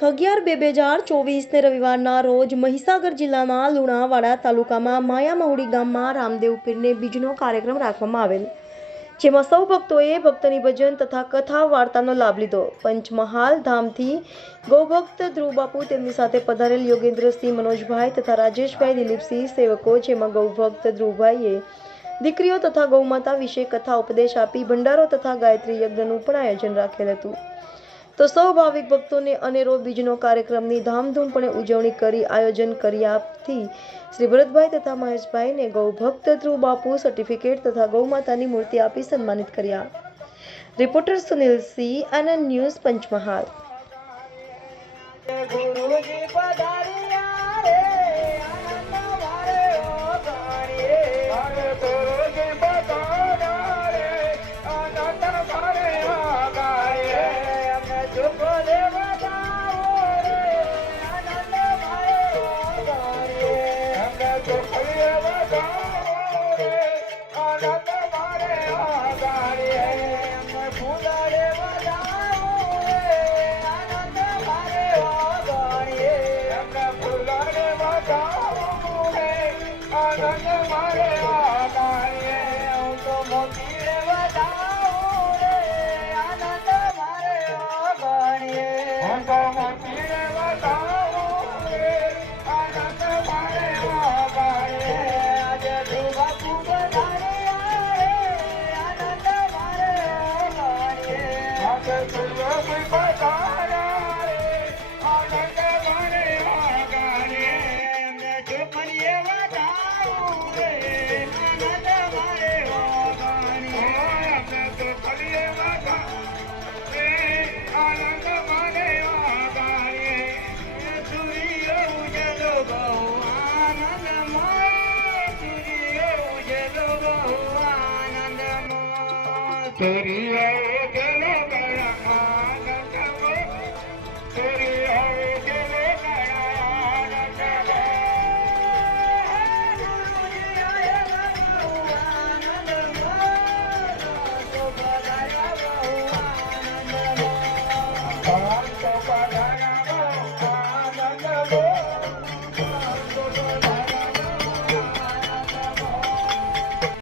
તારીખ 11/2/2024 રવિવારના રોજ મહીસાગર જિલ્લાના લુણાવાડા તાલુકામાં માયામહુડી ગામમાં રામદેવ પીરને બીજનો કાર્યક્રમ રાખવામાં આવેલ, જેમાં સૌ ભક્તોએ ભક્તની ભજન તથા કથા વાર્તાનો લાભ લીધો. પંચમહાલ ધામથી ગૌભક્ત ધ્રુવબાપુ, તેમની સાથે પધારેલ યોગેન્દ્રસિંહ, મનોજભાઈ તથા રાજેશભાઈ, દિલીપસિંહ સેવકો, જેમાં ગૌભક્ત ધ્રુવભાઈએ દીકરીઓ તથા ગૌમાતા વિશે કથા ઉપદેશ આપી ભંડારો તથા ગાયત્રી યજ્ઞનું પણ આયોજન રાખેલ હતું. તો સૌ ભાવિક ભક્તોને અનેરો બીજનો કાર્યક્રમની ધામધૂમપણે ઉજવણી કરી આયોજન કર્યાથી શ્રી ભરતભાઈ તથા મહેશભાઈને ગૌભક્ત ધ્રુવબાપુ સર્ટિફિકેટ તથા ગૌમાતાની મૂર્તિ આપી સન્માનિત કર્યા. રિપોર્ટર સુનિલ સિંહ, આનંદ ન્યૂઝ, પંચમહાલ. तेरी